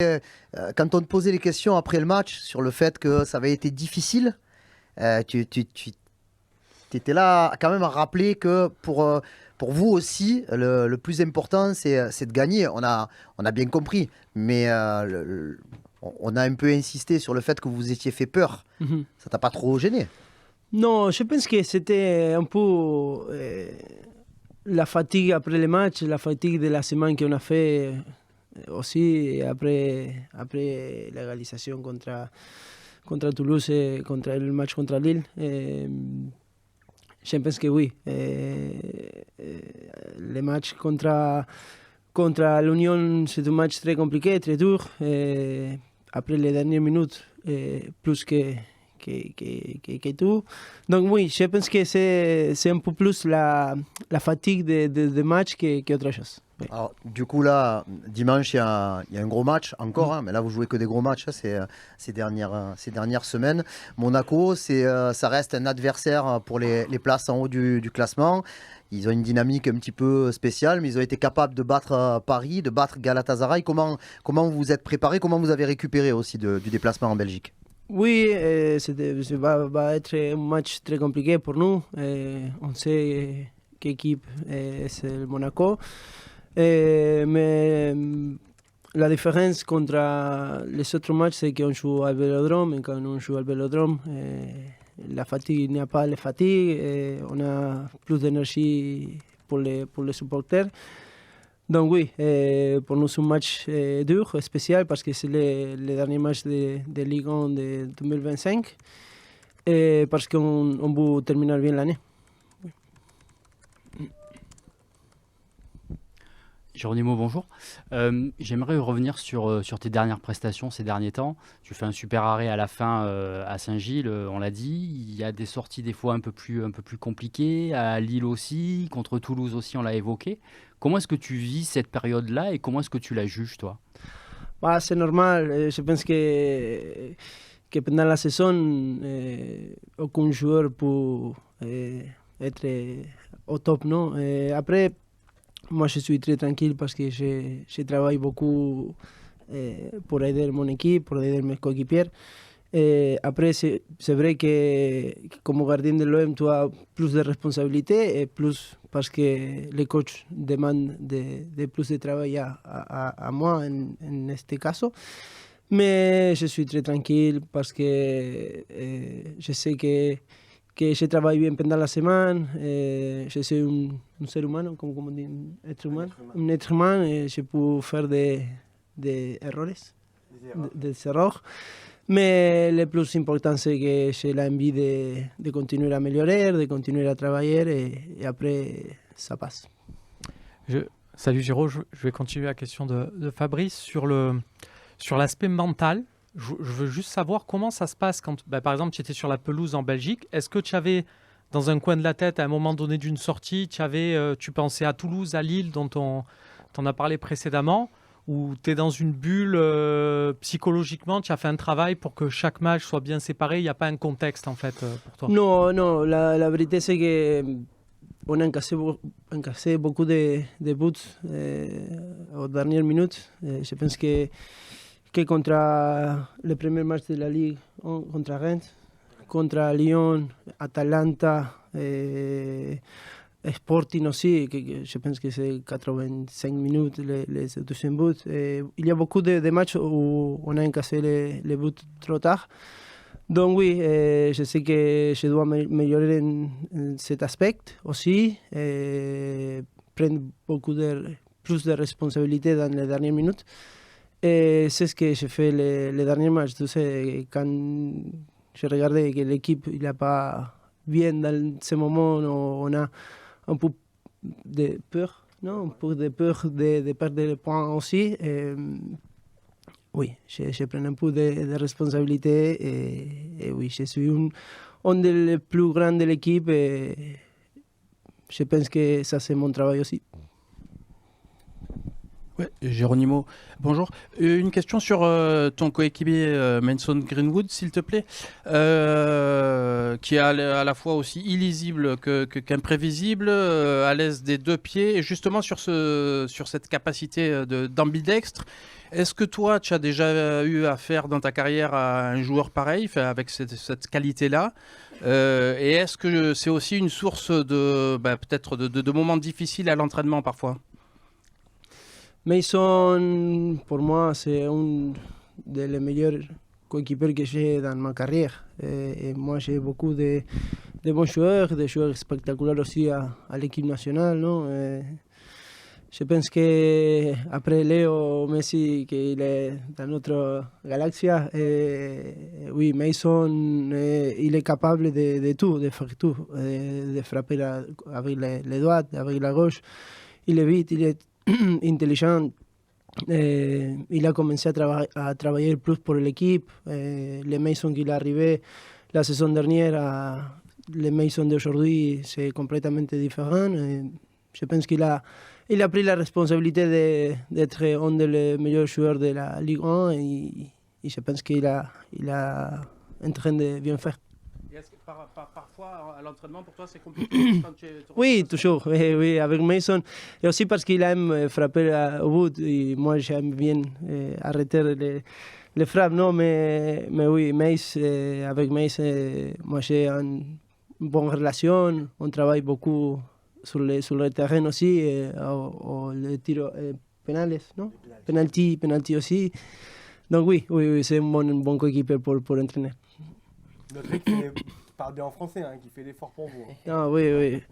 Quand on te posait les questions après le match sur le fait que ça avait été difficile, tu étais là quand même à rappeler que pour vous aussi, le plus important, c'est de gagner. On a bien compris, mais on a un peu insisté sur le fait que vous étiez fait peur. Mhm. Ça t'a pas trop gêné? Non, je pense que c'était un peu la fatigue après le match, la fatigue de la semaine qu'on a fait aussi après l'égalisation contre Toulouse et contre le match contre Lille. Je pense que oui. Le match contre l'Union, c'est un match très compliqué, très dur. Après les dernières minutes, plus que tout. Donc oui, je pense que c'est un peu plus la fatigue de match qu'autre chose. Oui. Alors, du coup, là, dimanche, il y a un gros match encore, hein, mais là, vous jouez que des gros matchs hein, ces dernières semaines. Monaco, ça reste un adversaire pour les places en haut du classement. Ils ont une dynamique un petit peu spéciale, mais ils ont été capables de battre Paris, de battre Galatasaray. Comment vous vous êtes préparé? Comment vous avez récupéré aussi du déplacement en Belgique? Oui, va être un match très compliqué pour nous. On sait quelle équipe c'est le Monaco. Mais la différence contre les autres matchs, c'est qu'on joue au Vélodrome. Et quand on joue au Vélodrome, la fatigue, il n'y a pas de fatigue. On a plus d'énergie pour les supporters. Donc oui, pour nous c'est un match dur, spécial, parce que c'est le dernier match de Ligue 1 de 2025. Et parce qu'on veut terminer bien l'année. Geronimo, bonjour. J'aimerais revenir sur tes dernières prestations ces derniers temps. Tu fais un super arrêt à la fin à Saint-Gilles, on l'a dit. Il y a des sorties des fois un peu plus compliquées, à Lille aussi, contre Toulouse aussi, on l'a évoqué. Comment est-ce que tu vis cette période-là et comment est-ce que tu la juges, toi? Bah, c'est normal, je pense que pendant la saison, aucun joueur peut être au top, non? Après, moi je suis très tranquille parce que je travaille beaucoup pour aider mon équipe, pour aider mes coéquipiers. Après, c'est vrai que comme gardien de l'OM, tu as plus de responsabilités et plus parce que les coachs demandent de plus de travail à moi en ce cas. Mais je suis très tranquille parce que je sais que je travaille bien pendant la semaine. Je suis un ser humain, comme on dit, un être humain et je peux faire des erreurs, des erreurs. Mais le plus important, c'est que j'ai l'envie de continuer à améliorer, de continuer à travailler et après, ça passe. Salut Giro, je vais continuer la question de Fabrice sur l'aspect mental. Je veux juste savoir comment ça se passe quand, par exemple, tu étais sur la pelouse en Belgique. Est-ce que tu avais, dans un coin de la tête, à un moment donné d'une sortie, tu pensais à Toulouse, à Lille, dont on a parlé précédemment, ou tu es dans une bulle psychologiquement, tu as fait un travail pour que chaque match soit bien séparé, il n'y a pas un contexte en fait pour toi? Non, la vérité c'est que on a encaissé beaucoup de buts aux dernières minutes. Je pense que contre le premier match de la Ligue, contre Rennes, contre Lyon, Atalanta, Sporting aussi, que je pense que c'est 85 minutes les deuxièmes buts. Il y a beaucoup de matchs où on a encaissé les buts trop tard. Donc oui, je sais que je dois améliorer en cet aspect aussi, prendre plus de responsabilités dans les dernières minutes. Et c'est ce que j'ai fait les derniers matchs. Tu sais, quand je regardais que l'équipe n'a pas bien dans ce moment, on a un peu de peur, non? Un peu de peur de perdre les points aussi. Oui, je prends un peu de responsabilité et oui, je suis un des plus grands de l'équipe et je pense que ça c'est mon travail aussi. Ouais, Geronimo, bonjour. Une question sur ton coéquipier Mason Greenwood, s'il te plaît, qui est à la fois aussi illisible qu'imprévisible, à l'aise des deux pieds, et justement sur cette capacité d'ambidextre. Est-ce que toi, tu as déjà eu affaire dans ta carrière à un joueur pareil, avec cette qualité-là et est-ce que c'est aussi une source peut-être de moments difficiles à l'entraînement parfois? Mason, pour moi, c'est un des meilleurs coéquipiers que j'ai dans ma carrière. Et moi, j'ai beaucoup de bons joueurs, des joueurs spectaculaires aussi à l'équipe nationale. Non? Je pense qu'après Léo Messi, qu'il est dans notre galaxie, oui, Mason, il est capable de tout, de faire tout, de frapper avec les doigts, avec la gauche. Il est vite, il est intelligent. Il a commencé à travailler plus pour l'équipe. Les Mason qu'il est arrivé la saison dernière, les Mason d'aujourd'hui, c'est complètement différent. Je pense qu'il a pris la responsabilité d'être un des meilleurs joueurs de la Ligue 1 et je pense qu'il a en train de bien faire. Est-ce que parfois, à l'entraînement, pour toi, c'est compliqué quand Oui, toujours. Oui, avec Mason. Et aussi parce qu'il aime frapper au bout. Et moi, j'aime bien arrêter les frappes. Non, mais oui, avec Mace, moi, j'ai une bonne relation. On travaille beaucoup sur le terrain aussi. Les tirs pénales, non? Penalty aussi. Donc oui, c'est un bon coéquipier pour entraîner. Notre mec qui parle bien en français, hein, qui fait l'effort pour vous. Ah oui.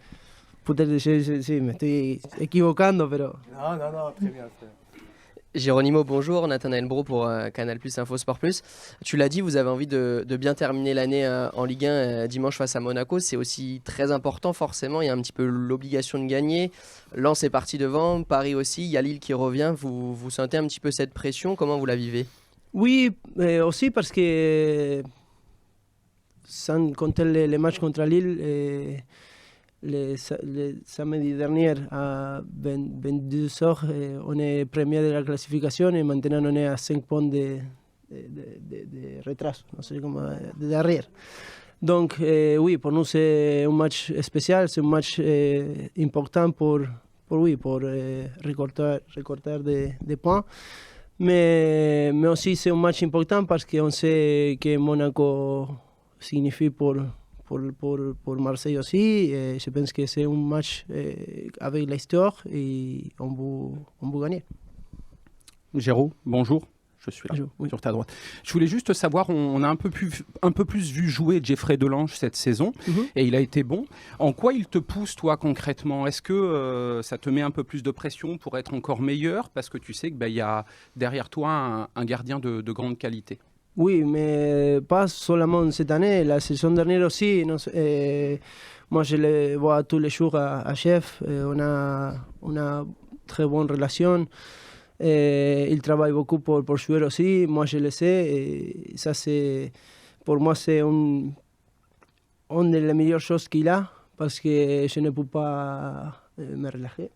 Peut-être sí, me estoy equivocando, pero... Non, très bien. Geronimo, bonjour. Nathanaël Bro pour Canal+, Info Sport+. Tu l'as dit, vous avez envie de bien terminer l'année en Ligue 1 dimanche face à Monaco. C'est aussi très important, forcément. Il y a un petit peu l'obligation de gagner. Lens est parti devant, Paris aussi. Il y a Lille qui revient. Vous sentez un petit peu cette pression? Comment vous la vivez? Oui, aussi parce que... sans compter les matchs contre Lille, le samedi dernier à 22h, on est premier de la classification et maintenant on est à 5 points de retard, non sais comment, de derrière. Donc oui, pour nous c'est un match spécial, c'est un match important pour récolter des points. Mais aussi c'est un match important parce qu'on sait que Monaco signifie pour Marseille aussi. Et je pense que c'est un match avec l'histoire et on veut gagner. Géraud, bonjour. Je suis là, Bonjour, oui. sur ta droite. Je voulais juste savoir, on a un peu plus vu jouer Geoffrey Delange cette saison, et il a été bon. En quoi il te pousse, toi, concrètement? Est-ce que ça te met un peu plus de pression pour être encore meilleur? Parce que tu sais qu'il y a derrière toi un gardien de grande qualité. Oui, mais pas seulement cette année, la saison dernière aussi. Moi, je le vois tous les jours à Chef. On a très bonne relation. Il travaille beaucoup pour jouer aussi. Moi, je le sais. Et ça, pour moi, c'est une des meilleures choses qu'il a parce que je ne peux pas me relâcher.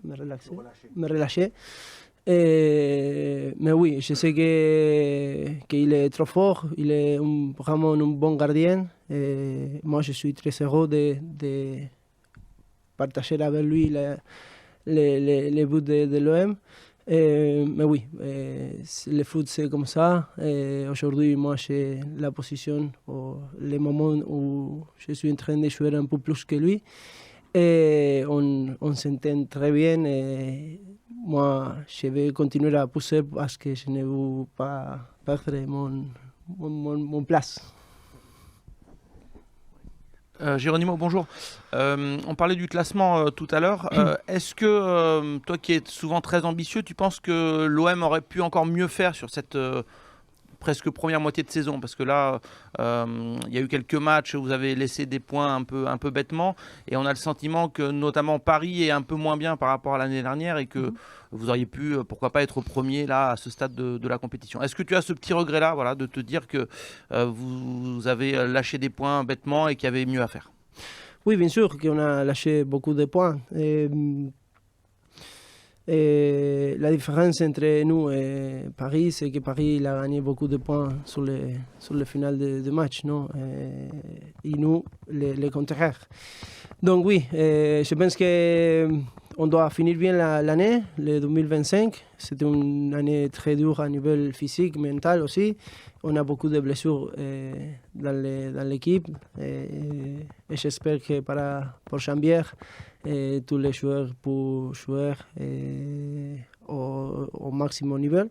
Mais oui, je sais qu'il est trop fort, il est vraiment un bon gardien. Et moi, je suis très heureux de partager avec lui les buts de l'OM. Mais oui, le foot c'est comme ça. Aujourd'hui, moi j'ai la position, les moments où je suis en train de jouer un peu plus que lui. Et on s'entend très bien. Et moi, je vais continuer à pousser parce que je ne veux pas perdre mon place. Geronimo, bonjour. On parlait du classement tout à l'heure. Est-ce que toi qui es souvent très ambitieux, tu penses que l'OM aurait pu encore mieux faire sur cette presque première moitié de saison? Parce que là, il y a eu quelques matchs où vous avez laissé des points un peu bêtement et on a le sentiment que notamment Paris est un peu moins bien par rapport à l'année dernière et que vous auriez pu, pourquoi pas, être premier là à ce stade de la compétition. Est-ce que tu as ce petit regret-là, voilà, de te dire que vous avez lâché des points bêtement et qu'il y avait mieux à faire? Oui, bien sûr qu'on a lâché beaucoup de points. Et la différence entre nous et Paris, c'est que Paris il a gagné beaucoup de points sur le final de match, non? Et nous, le contraire. Donc oui, je pense qu'on doit finir bien l'année, le 2025. C'était une année très dure à niveau physique, mental aussi. On a beaucoup de blessures dans l'équipe. Et j'espère que pour janvier, tous les joueurs pour jouer au maximum niveau.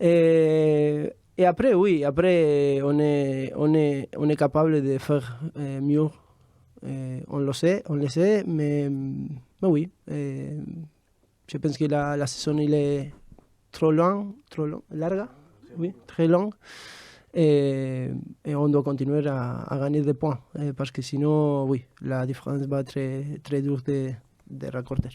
Et après, oui, après, on est capable de faire mieux. On le sait, mais oui. Je pense que la saison il est trop longue, large, oui, très longue. Et on doit continuer à gagner des points, parce que sinon, oui, la différence va être très dure de raccorder.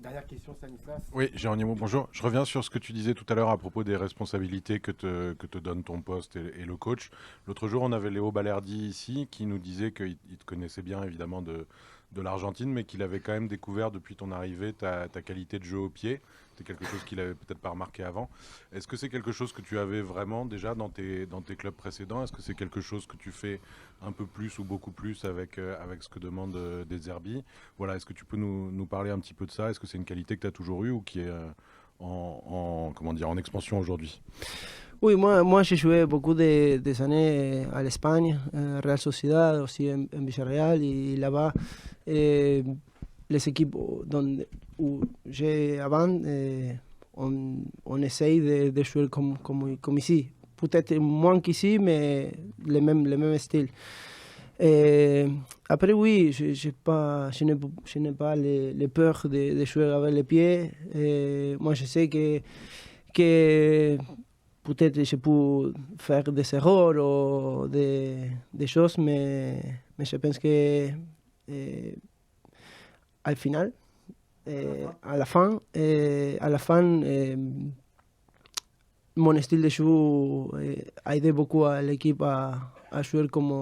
Dernière question, Stanislas. Oui, Géronimo, bonjour. Je reviens sur ce que tu disais tout à l'heure à propos des responsabilités que te donne ton poste et le coach. L'autre jour, on avait Léo Balerdi ici qui nous disait qu'il te connaissait bien évidemment de l'Argentine, mais qu'il avait quand même découvert depuis ton arrivée ta qualité de jeu au pied. C'est quelque chose qu'il avait peut-être pas remarqué avant. Est-ce que c'est quelque chose que tu avais vraiment déjà dans tes clubs précédents? Est-ce que c'est quelque chose que tu fais un peu plus ou beaucoup plus avec ce que demande De Zerbi? Voilà, est-ce que tu peux nous parler un petit peu de ça? Est-ce que c'est une qualité que tu as toujours eue ou qui est en expansion aujourd'hui? Oui, moi j'ai joué beaucoup des années à l'Espagne, Real Sociedad, aussi en Villarreal, et là-bas, les équipes où j'ai avant, on essaye de jouer comme ici. Peut-être moins qu'ici, mais le même style. Et après, oui, je n'ai pas les peurs de jouer avec les pieds. Et moi, je sais que peut-être je peux faire des erreurs ou des choses, mais je pense que al final, à la fin, mon style de jeu a aidé beaucoup à l'équipe à jouer comme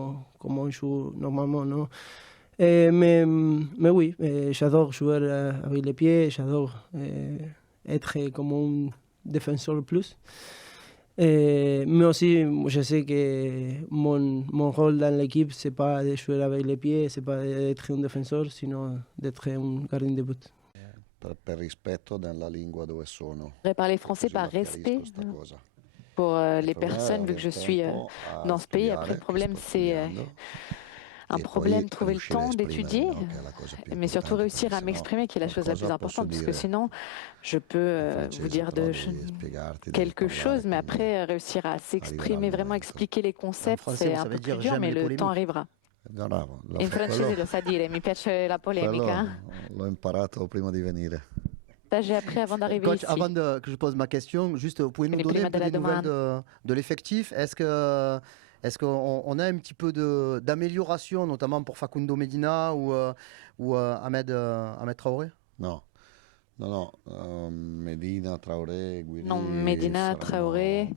on joue normalement, non? Mais oui, j'adore jouer avec les pieds, j'adore être comme un défenseur plus. Mais aussi, je sais que mon rôle dans l'équipe, c'est pas de jouer avec les pieds, c'est pas d'être un défenseur, sinon d'être un gardien de but. Per rispetto nella lingua dove sono. Je parler français par respect pour les personnes, vu que je suis dans ce pays. Après, le problème, c'est un problème, trouver le temps d'étudier, mais surtout réussir à m'exprimer, qui est la chose la plus importante, parce que sinon, je peux vous dire quelque chose, mais après, réussir à s'exprimer, vraiment expliquer les concepts, c'est un peu plus dur, mais le temps arrivera. In francese lo sa dire, mi piace la polemica. L'ho imparato prima di venire. Ça, j'ai appris avant d'arriver ici. Avant que je pose ma question, juste, vous pouvez nous donner un peu des nouvelles de l'effectif? Est-ce qu'on a un petit peu d'amélioration, notamment pour Facundo Medina ou Ahmed Traoré? No, Medina, Traoré, Guiri. Non, Medina, Traoré,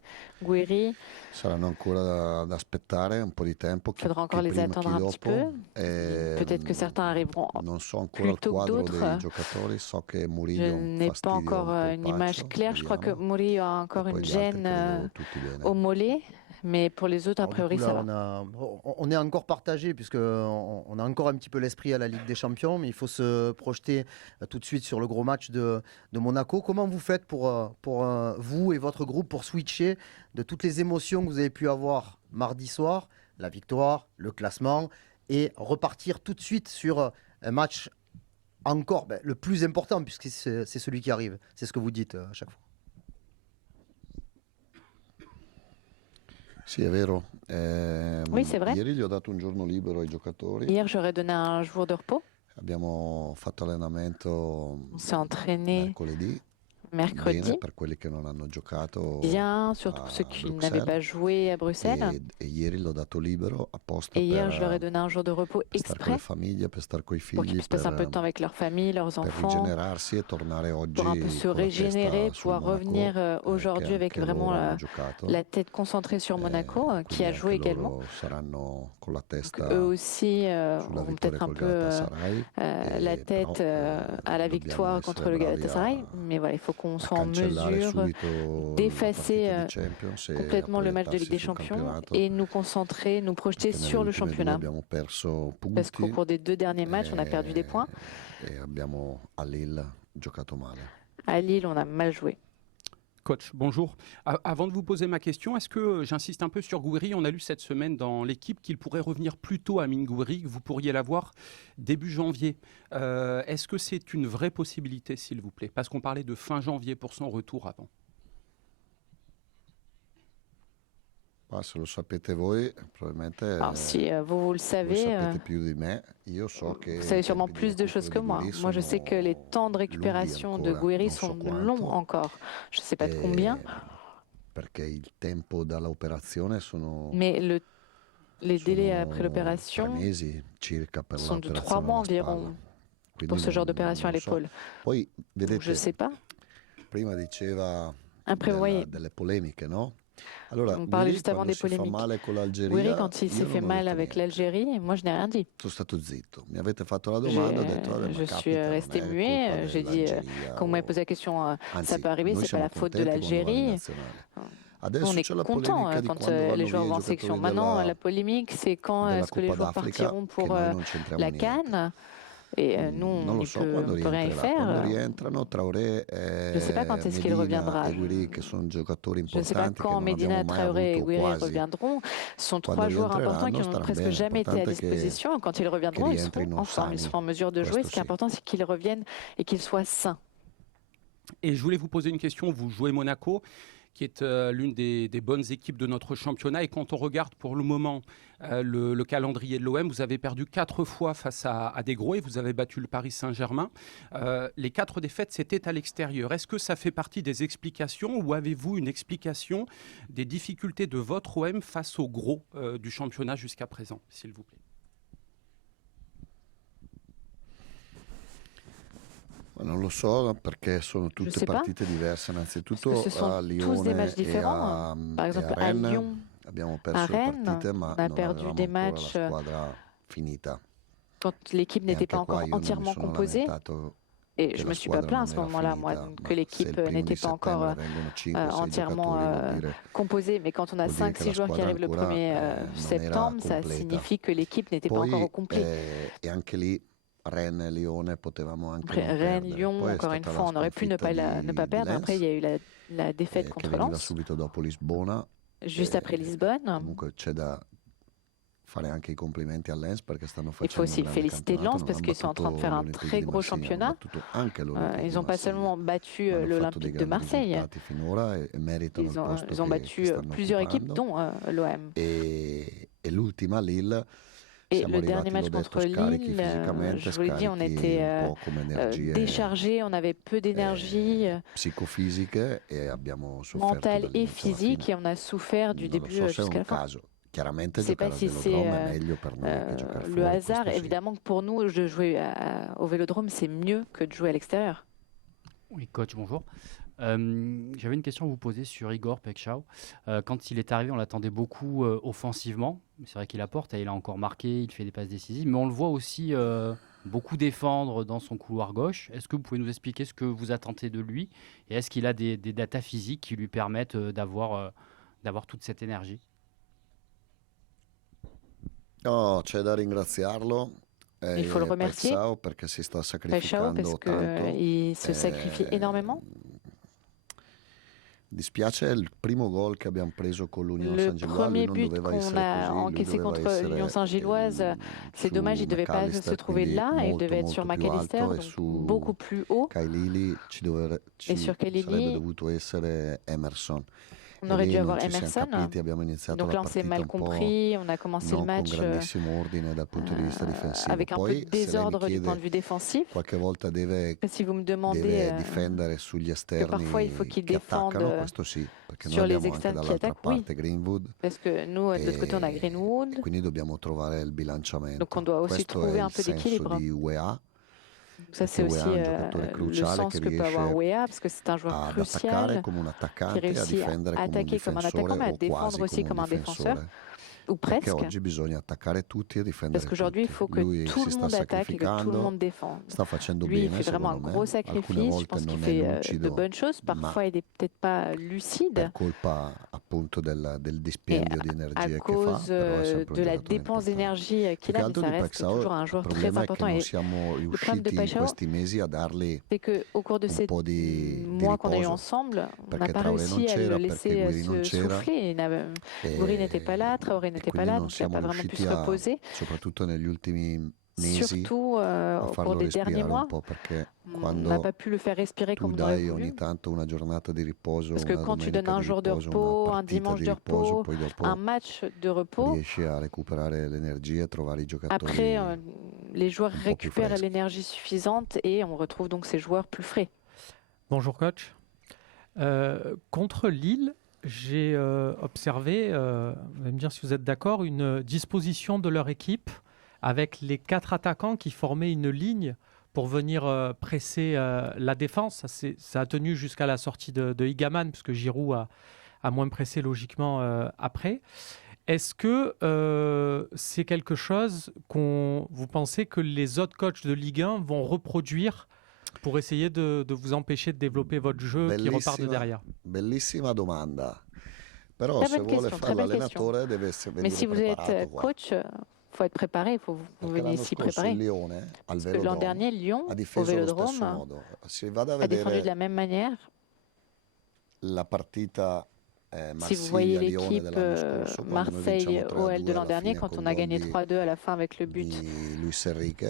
Guiri. Saranno ancora da aspettare un po' di tempo. Il faudra encore les attendre un petit peu. Peut-être que certains arriveront plus tôt que d'autres. Je n'ai pas encore une image claire. Je crois que Murillo a encore une gêne au mollet. Mais pour les autres, a priori, là, ça va. On est encore partagé, puisqu'on a encore un petit peu l'esprit à la Ligue des Champions, mais il faut se projeter tout de suite sur le gros match de Monaco. Comment vous faites pour vous et votre groupe pour switcher de toutes les émotions que vous avez pu avoir mardi soir, la victoire, le classement, et repartir tout de suite sur un match encore le plus important, puisque c'est celui qui arrive. C'est ce que vous dites à chaque fois. Sì, è vero. Oui, c'est vrai. Ieri gli ho dato un giorno libero ai giocatori. Hier, j'aurais donné un jour de repos. Abbiamo fatto allenamento On s'est entraîné mercoledì. mercredi. per quelli che non hanno giocato Bien, surtout a ceux qui n'avaient Bruxelles. pas joué à Bruxelles. E ieri l'ho dato libero apposta Et hier, per, je leur ai donné un jour de repos per stare con le exprès famiglie, per stare con i pour qu'ils figli, puissent passer un peu de temps avec leur famille, leurs per enfants, rigenerarsi e tornare oggi pour un peu se con la régénérer, testa sul pouvoir Monaco, revenir aujourd'hui che avec anche vraiment loro hanno giocato. la tête concentrée sur Monaco, qui Quindi a joué anche également. loro saranno con la Donc, testa eux aussi sulla auront vittoria peut-être un col peu Galatasaray. la Però, tête à la dobbiamo victoire essere contre le bravi Galatasaray. Mais voilà, il faut qu'on a soit en cancellare mesure subito d'effacer la partita di Champions e complètement le match de approiettarsi Ligue des sul Champions campionato, et nous concentrer, nous projeter perché sur nelle le ultime due championnat. abbiamo perso Parce qu'au punti cours des 2 derniers matchs, on a perdu des points. e abbiamo a Lille giocato male. À Lille, on a mal joué. Coach, bonjour. Avant de vous poser ma question, est-ce que j'insiste un peu sur Gouiri? On a lu cette semaine dans l'équipe qu'il pourrait revenir plus tôt à Amine Gouiri, que vous pourriez l'avoir début janvier. Est-ce que c'est une vraie possibilité, s'il vous plaît? Parce qu'on parlait de fin janvier pour son retour avant. Ma se lo sapete voi, probabilmente Alors, si vous le voi savez, sapete più di me. Io so che vous i savez sûrement tempi di plus de recupero choses que di moi. Gouiri Moi, je sais que les sono temps de récupération de lunghi Gouiri ancora, sont non so longs quanto, encore. Je ne sais pas de combien, perché il tempo dall'operazione sono mais les délais sono après 3 l'opération mesi circa per sont de 3 l'operazione mois alla spalla. environ Quindi pour ce genre d'opération à non so. l'épaule. Poi Donc, je ne vedete, sais pas. prima diceva Après, vous voyez, delle polemiche, no? Allora, on parlait Gouiri juste avant quando des si fa polémiques. male con Gouiri, l'Algeria, quand il s'est io fait non ho mal detto avec niente. l'Algérie, moi, je n'ai rien dit. Sono stato zitto. Mi avete fatto la domanda, ho detto vabbè, ma Je suis capita, non resté è muet. colpa J'ai dit, dell'Algeria quand vous m'avez o- posé la question, ça Anzi, peut arriver, noi c'est pas siamo la faute de contenti quando va in l'Algérie. nazionale. Adesso On est c'è la content polemica di quand quando vanno les via joueurs i vont en giocatori section. Maintenant, la polémique, c'est quand della est-ce que les Coppa joueurs d'Africa, partiront che pour noi non c'entriamo la niente. Cannes. Et nous, Non on lo n'y so peut, quando on peut rien y rientrerà. Quando faire. rientrano Traoré, Je ne sais pas quand est-ce qu'il Medina reviendra. e Gouiri, che sono giocatori Je ne sais pas importanti che quand non Medina, abbiamo mai Traoré et avuto Gouiri quasi. reviendront. Ce sont Quando 3 joueurs importants qui rientreranno n'ont staranno presque bene. jamais été à L'importante è che disposition. Quand ils reviendront, ils seront rientrino en forme, ils sani. seront en mesure de jouer. Questo Ce qui est sì. important, c'est qu'ils reviennent et qu'ils soient sains. Et je voulais vous poser une question. Vous jouez Monaco, qui est l'une des bonnes équipes de notre championnat. Et quand on regarde pour le moment le calendrier de l'OM, vous avez perdu 4 fois face à des gros et vous avez battu le Paris Saint-Germain. Les 4 défaites, c'était à l'extérieur. Est-ce que ça fait partie des explications ou avez-vous une explication des difficultés de votre OM face aux gros du championnat jusqu'à présent, s'il vous plaît? Ma non lo so perché sono Je tutte sais pas. partite diverse. Parce Innanzitutto que ce sont a tous des Lione matchs e différents. a, Par e exemple, a à Rennes Lyon, abbiamo à perso le Rennes, partite, ma on a non perdu avevamo des ancora la matchs squadra finita. quand l'équipe E n'était anche pas qua encore io non mi entièrement sono composée. lamentato Et che je la me suis pas squadra plaint à non ce era moment-là, moi, finita, que ma se l'équipe il primo n'était di pas encore settembre vengono 5-6 entièrement giocatori, vuol dire composée. Mais quand on a vuol dire 5-6 che la joueurs qui squadra arrivent le ancora 1er non era septembre, ça completa. signifie que l'équipe n'était pas encore au Poi complet. e anche lì Rennes e Lione potevamo anche Après, non Rennes, perdere. Lyon, Poi è encore une stata fois, la on aurait pu ne sconfitta pas, ne pas di perdre. Après, il y a eu la défaite che contre veniva Lens, subito dopo Lisbona. juste après Lisbonne. Comunque c'è da fare anche i complimenti a Lens perché stanno Il faut facendo aussi un grande féliciter campionato, Lens non parce hanno qu'ils sont en train de battuto faire un l'Olympique très di gros Marsiglia, hanno championnat. battuto anche l'Olympique Ils di n'ont pas Marsiglia, seulement battu ma hanno fatto dei l'Olympique de grandi Marseille, risultati finora e meritano il posto ils ont che battu stanno plusieurs équipes, occupando. dont l'OM. E l'ultima Lille Et siamo le dernier arrivati, match l'ho detto, contre scarichi Lille, fisicamente, je vous l'ai dit, on scarichi était un po' come energie déchargés, on avait peu d'énergie psicofisiche e abbiamo sofferto mentale et dall'inizio alla physique fine. et on a souffert du Non lo début so se è jusqu'à un la fin. caso. Chiaramente Je sais pas giocare si al c'est velodrome è meglio per noi che giocare le fuori, hasard. questo sì. Évidemment que pour nous, de jouer au Vélodrome, c'est mieux que de jouer à l'extérieur. Oui, coach, bonjour. J'avais une question à vous poser sur Igor Pekchau. Quand il est arrivé, on l'attendait beaucoup offensivement. C'est vrai qu'il apporte, il a encore marqué, il fait des passes décisives, mais on le voit aussi beaucoup défendre dans son couloir gauche. Est-ce que vous pouvez nous expliquer ce que vous attendez de lui et est-ce qu'il a des datas physiques qui lui permettent d'avoir toute cette énergie? No, c'è da ringraziarlo. Il faut le remercier, Pekchau perché si sta Pekchau, sacrificando parce tanto. qu'il se sacrifie énormément. Dispiace il primo gol che abbiamo preso con l'Union Le Saint-Gilloise, lui premier non but doveva qu'on essere a così, lui encaissé doveva contre essere l'Union Saint-Gilloise, c'est su dommage, il ne devait pas se McAllister, trouver quindi là, il molto, devait être sur molto più McAllister, alto, e donc su beaucoup plus haut. Kyle Lilly ci Et sur Kyle sarebbe Lilly, dovuto essere Emerson. On aurait dû avoir Emerson. Donc là, on s'est mal compris. On a commencé le match avec un peu de désordre du point de vue défensif. Si vous me demandez que parfois il faut qu'il défende sur les externes qui attaquent, oui. Parce que nous, de l'autre côté, on a Greenwood. Donc on doit aussi trouver un peu d'équilibre. Ça, c'est aussi le sens que peut avoir Weah, parce que c'est un joueur crucial qui réussit à attaquer comme un attaquant, mais à défendre aussi comme un défenseur. Ou presque. Parce qu'aujourd'hui, il faut que tout le monde attaque et que tout le monde défende. Lui, il fait vraiment un gros sacrifice. Je pense qu'il fait de bonnes choses. Parfois, il n'est peut-être pas lucide. Et à cause de la dépense d'énergie qu'il a, mais ça reste toujours un joueur très important. Et le problème de Paixão, c'est qu'au cours de ces mois qu'on a eu ensemble, on n'a pas réussi à le laisser se souffler. Gouiri n'était pas là, Traoré n'était pas là, donc il n'a pas vraiment pu se reposer. Surtout au cours des derniers mois, on n'a pas pu le faire respirer comme on aurait voulu. Parce que quand tu donnes un jour de repos, un dimanche de repos, un match de repos, après les joueurs récupèrent l'énergie suffisante et on retrouve donc ces joueurs plus frais. Bonjour coach. Contre Lille, j'ai observé, vous allez me dire si vous êtes d'accord, une disposition de leur équipe avec les 4 attaquants qui formaient une ligne pour venir presser la défense. Ça a tenu jusqu'à la sortie de Igaman, puisque Giroud a moins pressé logiquement après. Est-ce que c'est quelque chose vous pensez que les autres coachs de Ligue 1 vont reproduire pour essayer de vous empêcher de développer votre jeu qui repart de derrière? Bellissima domanda. Però se vuole fare l'allenatore deve essere venire preparato. Mais si vous êtes coach, il faut être préparé, il faut venir ici préparé. Parce que l'an dernier, Lyon, au Vélodrome, a défendu de la même manière. Si vous voyez l'équipe Marseille-OL de l'an dernier, quand on a gagné 3-2 à la fin avec le but de Luis Enrique,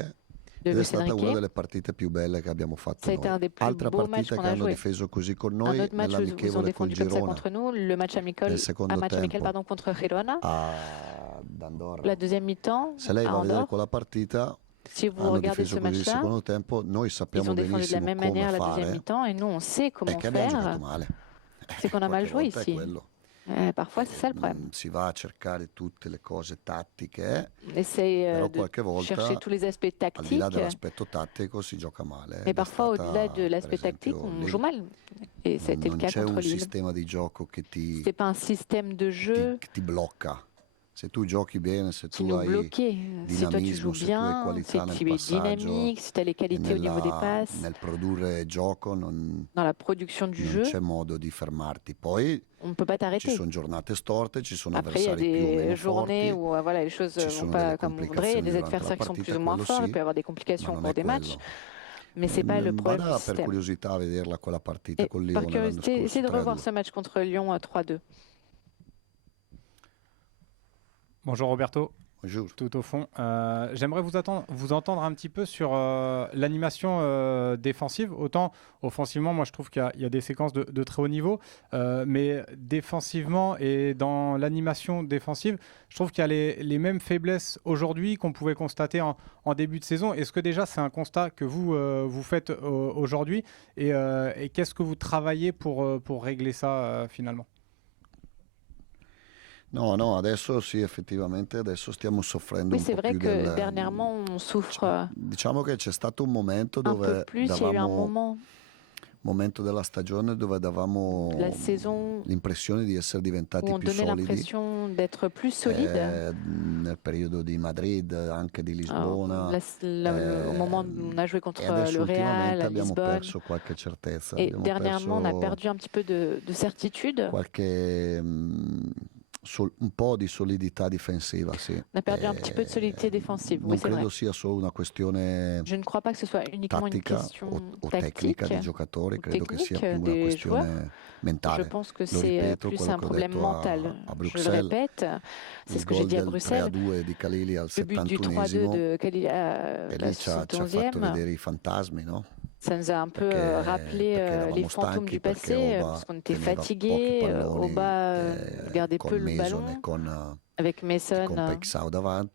ça a été un des plus beaux matchs qu'on a joué. Un autre match où ils ont défendu comme ça contre nous, le match amical contre Girona. La deuxième mi-temps à Andorre. Si vous regardez ce match-là, ils ont défendu de la même manière la deuxième mi-temps et nous on sait comment faire. C'est qu'on a mal joué ici. Parfois c'est ça le problème. Essaye de chercher tous les aspects tactiques. Mais parfois au-delà de l'aspect tactique, on joue mal. Et ça a été le cas contre Lille. C'est pas un système de jeu qui nous bloquait. Si toi tu joues bien, si tu es dynamique, si tu as les qualités au niveau des passes, dans la production du jeu, on ne peut pas t'arrêter. Après, il y a des journées où voilà, les choses ne vont pas comme on voudrait, il y a des adversaires qui sont plus ou moins forts, il peut y avoir des complications au cours des matchs. Mais ce n'est pas le problème du système. Et par curiosité, essayez de revoir ce match contre Lyon 3-2. Bonjour Roberto. Bonjour. Tout au fond. J'aimerais vous entendre un petit peu sur l'animation défensive. Autant offensivement, moi je trouve qu'il y a des séquences de très haut niveau, mais défensivement et dans l'animation défensive, je trouve qu'il y a les mêmes faiblesses aujourd'hui qu'on pouvait constater en début de saison. Est-ce que déjà c'est un constat que vous faites aujourd'hui et qu'est-ce que vous travaillez pour régler ça finalement? No, adesso sì, effettivamente adesso stiamo soffrendo un po' più. Oui, c'est vrai que dernièrement on souffre. Diciamo che c'è stato un momento dove momento della stagione dove davamo l'impressione di essere diventati più solidi. D'être plus solide. Nel periodo di Madrid, anche di Lisbona. Au moment où on a joué contre le Real, à Lisbonne. Et dernièrement, on a perdu un petit peu de certitude. Un po' di solidità difensiva, sì. On a perdu un petit peu de solidité défensive, oui, c'est vrai. Je ne crois pas que ce soit uniquement une question tactique ou technique des joueurs. Je pense que c'est plus un problème mental. Je le répète, c'est ce que j'ai dit à Bruxelles. Le but du 3-2 de Khalili à la 71e. Ça nous a un peu rappelé les fantômes du passé, parce qu'on était fatigués. Oba gardait peu le ballon. Avec Mason et Paixão devant.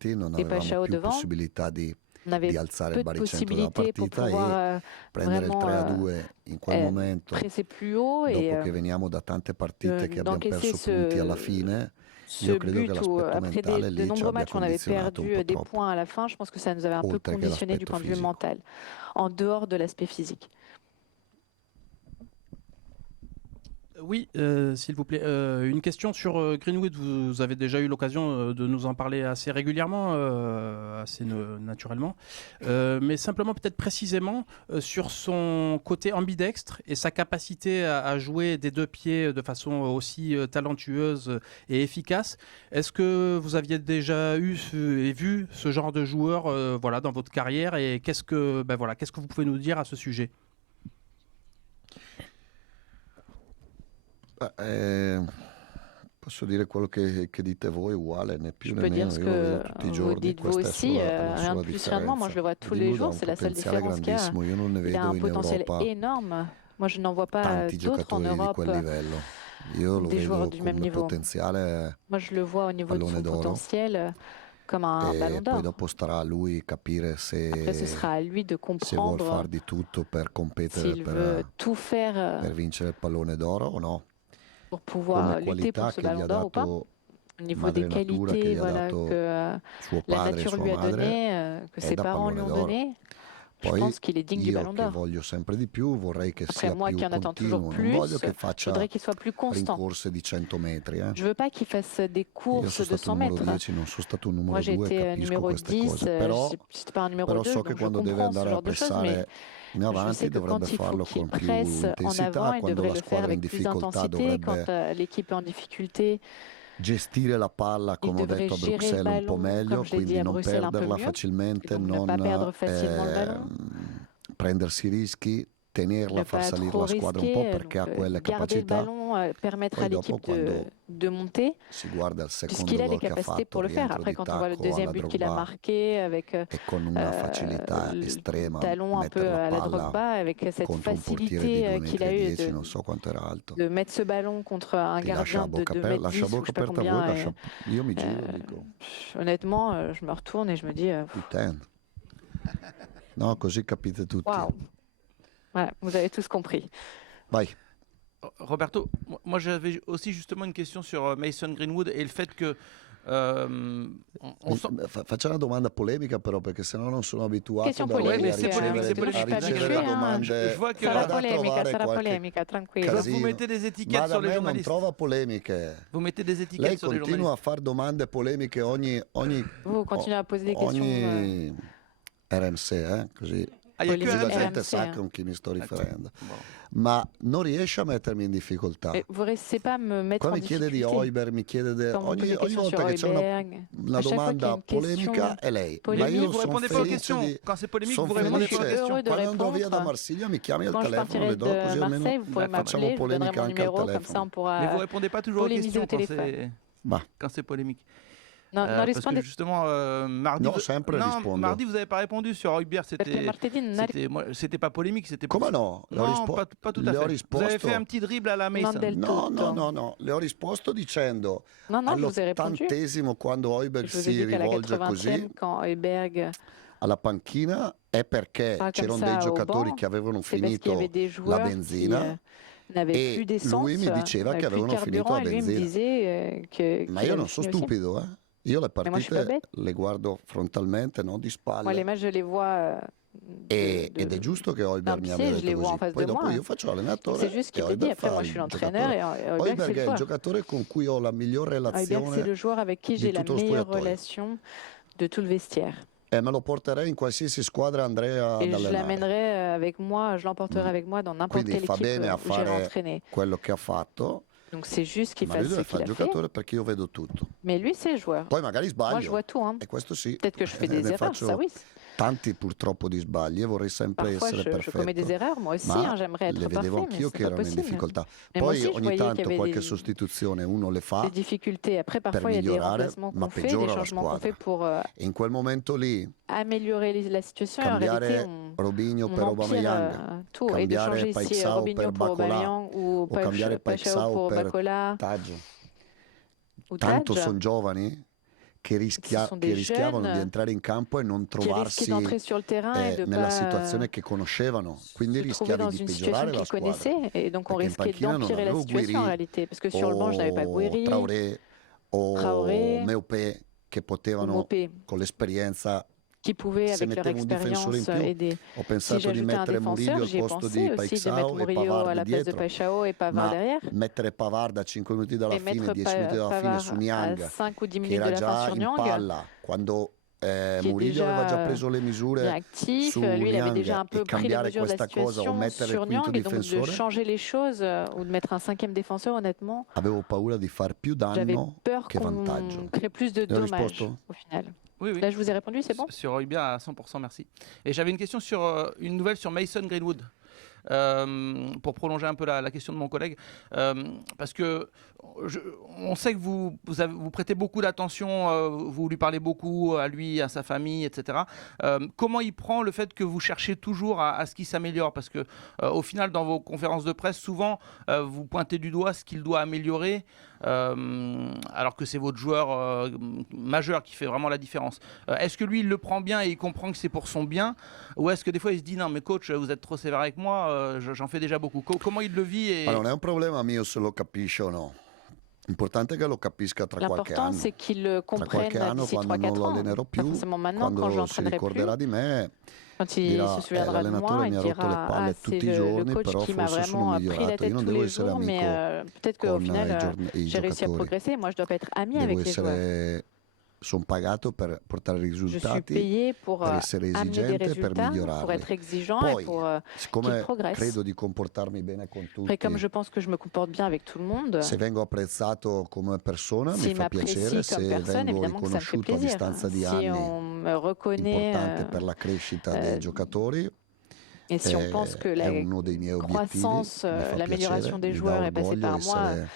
On avait peu de possibilités pour pouvoir vraiment presser plus haut et d'encaisser ce but où, après de nombreux matchs, on avait perdu des points à la fin. Je pense que ça nous avait un peu conditionné du point de vue mental, en dehors de l'aspect physique. Oui, s'il vous plaît. Une question sur Greenwood. Vous avez déjà eu l'occasion de nous en parler assez régulièrement, assez naturellement. Mais simplement, peut-être précisément, sur son côté ambidextre et sa capacité à jouer des deux pieds de façon aussi talentueuse et efficace. Est-ce que vous aviez déjà eu et vu ce genre de joueur voilà, dans votre carrière et qu'est-ce que vous pouvez nous dire à ce sujet? Posso dire quello che dite voi uguale, né più Je né peux dire meno, ce io lo vedo que tutti i vous giorni, dites vous questa è aussi, la rien sua de plus, rien de moins. Moi, je le vois tous les Greenwood ha jours, un c'est la seule potenziale différence qu'il y a. grandissimo, io non ne Il a vedo un in potentiel Europa énorme. Moi, je n'en vois pas tanti d'autres en giocatori di Europe, quel livello. Io lo des joueurs vedo du même come niveau. potenziale Moi, je le vois au niveau de pallone son d'oro potentiel comme un ballon e poi d'or. dopo starà a lui capire Après, ce sera à lui de se vuol comprendre far di tutto per competere s'il veut tout faire per vincere il pallone d'oro o no. pour pouvoir Come lutter pour qualità ce che gli ballon ha d'or ou pas. dato Au niveau madre des natura, che qualités gli ha voilà, dato que suo la padre e nature sua lui a madre, donné, que è ses da parents lui pallone ont d'oro. donné, je Poi pense qu'il est digne du io ballon che d'or. voglio sempre di più, vorrei che Après, sia moi più qui en attends toujours continuo, non plus, voglio che je faccia voudrais qu'il soit plus constant. rincorse di 100 metri. Je veux pas qu'il fasse des Io courses sono de stato 100 numero mètres. 10, non sono stato un Moi, numero j'ai 2, été capisco numéro queste 10, cose, però, j'étais pas un numéro però 2, so donc che je quando deve comprends ce andare a genre de choses, mais pressare in je avanti sais que dovrebbe quand il faut farlo qu'il con più presse en intensità, avant, il quando devrait la le faire squadra in avec plus difficoltà d'intensité. Quand dovrebbe l'équipe est en difficulté, gestire la palla, il come ho devrait detto a gérer le Bruxelles, un po' ballon, meglio, comme je l'ai dit quindi à non Bruxelles, un peu perderla mieux, facilmente, et donc ne non pas perdre facilement le ballon, prendersi rischi, tenerla, ne far pas salire trop la squadra un po' risquer, perché ha donc quelle garder le capacità. ballon, permettre Poi à dopo l'équipe quando de monter, si guarda il secondo puisqu'il a les gol che ha capacités fatto, pour le faire. rientro Après, di quand on voit le tacco deuxième alla but qu'il a Drogba, marqué avec e con una facilità le estrema, talon un peu mettere la à la palla Drogba, avec cette contro un portiere di facilité 2,10 qu'il a eu m, non so quanto era alto. de mettre ce ballon contre un Ti lascia gardien la de bocca 2 mètres 10, lascia ou je bocca sais pas aperta a voi, combien. io mi giro e dico Honnêtement, je me retourne et je me dis, putain. No, così capite tutti. waouh. Voilà, vous avez tous compris. Vai. Roberto, moi j'avais aussi justement une question sur Mason Greenwood et le fait que Faccio una domanda polemica però perché sennò non sono abituato Question da lei polémique, a ricevere domande. Je vois que sarà polemica, tranquillo. Vous mettez des étiquettes sur les non journalistes. trova polemiche. Vous mettez des étiquettes Lei sur les continua journalistes. a fare domande polemiche ogni Vous continuez à poser des questions. ogni RMC, così Ah, il y a que la RMC. gente sa con chi mi sto riferendo. Ma non riesce a mettermi in difficoltà. Vous ne réussissez pas à me mettre Qua en mi chiede di difficulté. Heuber, mi chiede Quand vous posez ogni des questions volta sur che c'è Heuberg, una à chaque fois qu'il y a domanda une question polemica è lei. Ma polémique, io Vous sono répondez pas aux felice questions. di Quand c'est polémique, sono vous répondez felice pas aux questions. heureux de quando andrò via da répondre. Marsiglia mi chiami al Quand je telefono, le partirai do de così almeno Marseille, vous pourrez facciamo m'appeler, je vous donnerai polemica mon anche al numéro, comme ça telefono. on pourra Mais vous répondez pas toujours aux polémiser questions au quand téléphone. c'est polémique. Non, non Parce que rispondete. justement, mardi, No, sempre rispondo. mardi vous n'avez pas répondu sur Heuberg, Perché martedì non ha c'était pas polémique, c'était Come no? non, pas tout à le ho fait. Vous risposto. avez fait un petit dribble à la Mason. del No, tutto. no, le ho risposto dicendo No, no, je vous ai répondu. all'80° quando Heuberg Je vous ai si dit qu'à la rivolge 80e, così quand Heuberg alla panchina è perché parle comme c'erano ça dei au giocatori banc, che avevano c'est parce qu'il y finito avait des la joueurs qui benzina n'avaient e plus d'essence, lui mi diceva n'avaient che plus de avevano finito carburant, la et lui me benzina. disait que Ma qu'il io avait non sono fini aussi. stupido, Io le moi, je suis pas partite bête. le guardo frontalmente, non di spalle. Moi, les matchs, je les vois Ed è giusto che Heuberg mi d'un abbia pied, je les detto vois en così. face Poi de dopo moi. io faccio l'allenatore. C'est juste ce qu'il e te dit. Heuberg Après, fa moi, il je suis l'entraîneur et giocatore. Heuberg, c'est Heuberg le è il joueur. giocatore con cui ho la migliore Heuberg, c'est relazione le joueur avec qui j'ai di la tutto lo meilleure spogliatoio. relation de tout le vestiaire. E me lo porterei in qualsiasi squadra andrei ad Et je allenare. l'amènerai avec moi, je l'emporterai avec moi dans n'importe Quindi quelle fa équipe bene a où j'irai fare entraîner. quello che ha fatto, Donc c'est juste qu'il ma lui fasse ce deve fare qu'il il a fait. giocatore perché io vedo tutto. Mais lui, c'est le joueur. Poi magari Moi, je sbaglio, vois tout. Hein. e questo sì. Peut-être que je fais des Ne erreurs, faccio ça oui. tanti purtroppo di sbagli e vorrei sempre Parfois, essere je commets des perfetto, erreurs, moi aussi, ma j'aimerais le être vedevo parfait, mais anch'io c'est che pas erano in possible. difficoltà. Mais moi Poi aussi, je ogni voyais qu'il y tanto avait qualche des sostituzione uno le fa difficultés. Après, per parfois, il y a des migliorare, remplacements ma qu'on fait, des peggiora la changements qu'on fait squadra. pour E in quel momento lì améliorer la situation. Et en réalité, cambiare Robinho per on empire Aubameyang, tout. Et de cambiare changer ici Paixão Robinho per pour Bacola Aubameyang ou o cambiare Paixão Paixão pour per Bacola Taggio. ou Tanto Tadj, sono giovani che, ce sont che des rischiavano di jeunes entrare in campo e non qui risquent trovarsi d'entrer sur le terrain et de nella pas situazione che conoscevano, quindi se trouver rischiavi dans di une situation peggiorare la qu'ils squadra. connaissaient et donc on Perché in risquait panchina non d'empirer la avevo situation en Guiri réalité parce que sur le banc je n'avais pas Guiri, Traoré o Traoré, Meupé che potevano Mopé, con l'esperienza. qui pouvaient Se avec leur mettevo un difensore in expérience più, aider. ho Si pensato di j'ajoutais un mettere Murillo défenseur, al j'y ai posto di pensé aussi de Paixão mettre e Murillo à Pavard la place de dietro, Paixão et Pavard ma derrière. mettere Pavard a 5 minuti dalla Et fine, mettre 10 minuti dalla fine su Pavard à Niang, 5 ou 10 che minutes de era la fin già sur in Niang, palla quando qui est Murillo aveva già déjà preso le bien misure actif. su Lui, il avait Niang, déjà un e peu pris les cambiare mesures de la questa cosa o situation mettere il sur quinto Niang et donc de difensore, changer les choses ou de mettre un cinquième défenseur, honnêtement, avevo paura di far più j'avais danno peur che qu'on vantaggio. crée plus de Le ho dommages risposto? au final. Oui, oui. Là, je vous ai répondu, c'est bon? Sur Oibia à 100%, merci. Et j'avais une question sur une nouvelle sur Mason Greenwood. Pour prolonger un peu la question de mon collègue, parce que on sait que vous prêtez beaucoup d'attention, vous lui parlez beaucoup à lui, à sa famille, etc. Comment il prend le fait que vous cherchez toujours à ce qu'il s'améliore? Parce que au final, dans vos conférences de presse, souvent, vous pointez du doigt ce qu'il doit améliorer, alors que c'est votre joueur majeur qui fait vraiment la différence. Est-ce que lui, il le prend bien et il comprend que c'est pour son bien? Ou est-ce que des fois, il se dit, non, mais coach, vous êtes trop sévère avec moi, j'en fais déjà beaucoup. Comment il le vit et... Ma non è un problema mio se lo capisce o no. L'importante è che lo capisca tra qualche L'important, anno. c'est qu'il le Tra comprenne qualche anno, d'ici quando non 3-4 lo ans. allenerò Pas più, forcément maintenant, quand je quando si l'entraînerai plus. ricorderà di me, Quand il dirà se souviendra de moi, l'allenatore mi il ha rotto le dira palle ah, tutti c'est i le giorni, coach però qui m'a forse sono vraiment pris la migliorato. tête Io non tous devo les essere jours, mais amico peut-être qu'au con final, i j'ai réussi à giocatori. progresser. Moi, je dois pas être ami Devo avec les joueurs. essere... Sono pagato per portare Je suis risultati, payé pour per essere amener des esigente, per résultats, pour migliorarli. être exigeant et Poi, pour qu'il siccome progresse. credo di comportarmi bene con Après, comme tutti, je pense que je me comporte bien avec tout le monde, se vengo apprezzato come persona mi s'il fa piacere, m'apprécie comme se personne, vengo évidemment que ça me fait riconosciuto a plaisir. distanza di Si anni, on me reconnaît importante per la crescita dei giocatori, et si on pense que la è uno dei miei obiettivi, croissance, mi fa l'amélioration piacere, des mi dà joueurs est passée orgoglio par moi essere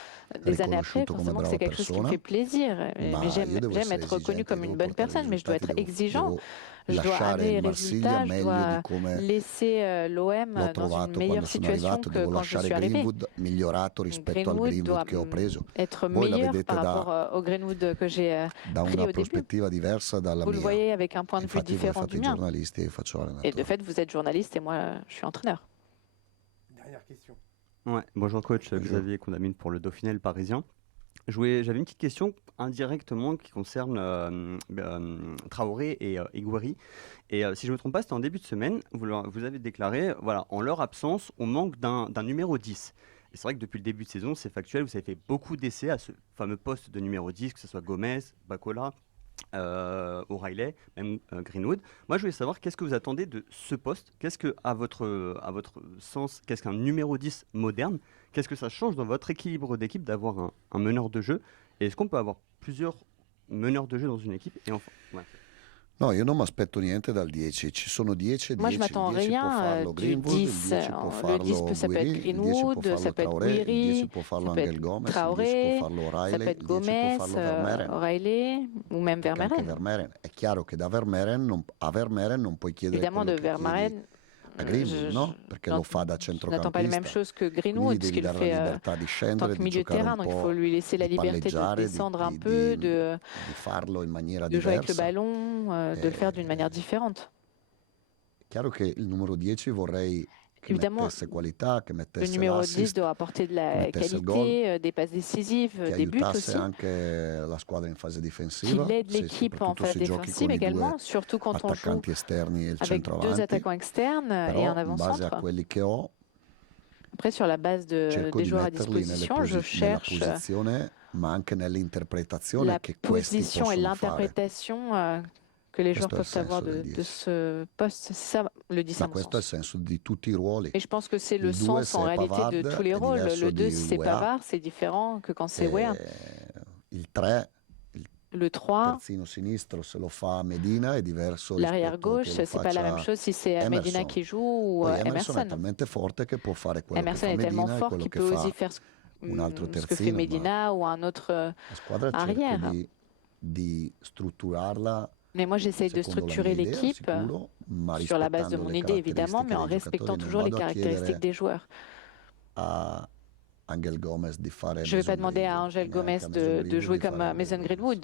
des années après, riconosciuto come forcément que brava c'est quelque chose qui me persona, fait plaisir. Mais ma io j'aime devo essere être reconnu esigente, comme devo une bonne portare personne, mais je dois être risultati, exigeant. devo Je dois lasciare amener les il Marsiglia résultats, je meglio dois di come laisser l'OM l'ho dans trovato une meilleure quando sono situation arrivato, que devo quand je lasciare suis arrivé. Greenwood migliorato rispetto al Greenwood Greenwood doit che ho preso. être Voi la meilleur vedete par da, rapport au Greenwood que j'ai da pris una au début. prospettiva diversa dalla Vous le mia. voyez avec un point de vue Infatti voi différent fate du i mien. giornalisti e io faccio Et l'allenatore. de fait, vous êtes journaliste et moi, je suis entraîneur. Dernière question. Ouais, bonjour coach, Xavier Condamine pour le Dauphiné, le Parisien. J'avais une petite question indirectement qui concerne Traoré et Guiri. Et si je ne me trompe pas, c'était en début de semaine, vous avez déclaré, voilà, en leur absence, on manque d'un numéro 10. Et c'est vrai que depuis le début de saison, c'est factuel, vous avez fait beaucoup d'essais à ce fameux poste de numéro 10, que ce soit Gomez, Bacola, O'Reilly, même Greenwood. Moi, je voulais savoir qu'est-ce que vous attendez de ce poste. Qu'est-ce que, à votre sens, qu'est-ce qu'un numéro 10 moderne? Qu'est-ce que ça change dans votre équilibre d'équipe d'avoir un meneur de jeu? Et est-ce qu'on peut avoir plusieurs meneurs de jeu dans une équipe? Et enfin, ouais. No, io non mi aspetto niente dal 10, ci sono 10 e 10. Moi, je m'attends Il 10 può rien farlo du Greenwood, 10. il 10 può Le farlo 10, ça peut être Guiri, il 10 può Greenwood, farlo ça peut être Traoré, il 10 Guiri, può ça farlo peut anche il être Gomez, il 10 Traoré, può farlo ça O'Reilly, peut être il 10 può Gomez, farlo Vermeeren. O'Reilly ou même Perché anche Vermaelen. Vermeeren, è chiaro che da Vermeeren a Vermeeren non puoi chiedere Évidemment, quello de che chiedi Vermaelen, a Greenwood, no? Perché lo fa da je n'attends pas les mêmes centrocampista. choses que Quindi Greenwood, devi ce qu'il dare la fait libertà di en tant scendere, que di milieu de giocare terrain. un Donc, il po', faut lui laisser la di liberté de palleggiare, descendre un peu, de di farlo in maniera jouer avec le diversa. ballon, de le faire d'une manière différente. È chiaro che il numero 10 vorrei che Évidemment, mettesse qualità, che le mettesse numéro 10 l'assist, doit apporter de la mettesse il qualité, des passes décisives, che des buts aiutasse aussi, anche la squadra in fase difensiva, qu'il aide se l'équipe en soprattutto phase se giochi défensive con i également, due surtout quand on joue attaccanti esterni e il avec deux centravanti. attaquants externes et Però un in base a avant-centre. quelli che ho Après, sur la base cerco des di joueurs à metterli disposition, je nella cherche posizione ma anche nell'interpretazione la che questi position et possono fare. l'interprétation que les joueurs Questo è il peuvent avoir senso del de ce poste. C'est ça le 10 à Ma mon questo è il sens. senso di tutti i ruoli. Et je pense que c'est le Il 2 sens se en è réalité de Pavard tous les è rôles. diverso Le 2, di si c'est Weah, Pavard, c'est différent que quand c'est Weah. il 3 Le le 3, l'arrière gauche, c'est pas la même chose si c'est Medina qui joue ou Emerson. Emerson est tellement fort qu'il peut aussi faire ce que fait Medina ou un autre arrière. Mais moi, j'essaye de structurer l'équipe sur la base de mon idée, évidemment, mais en respectant toujours les caractéristiques des joueurs. Je ne vais pas demander à Angel Gomez de jouer comme Mason Greenwood.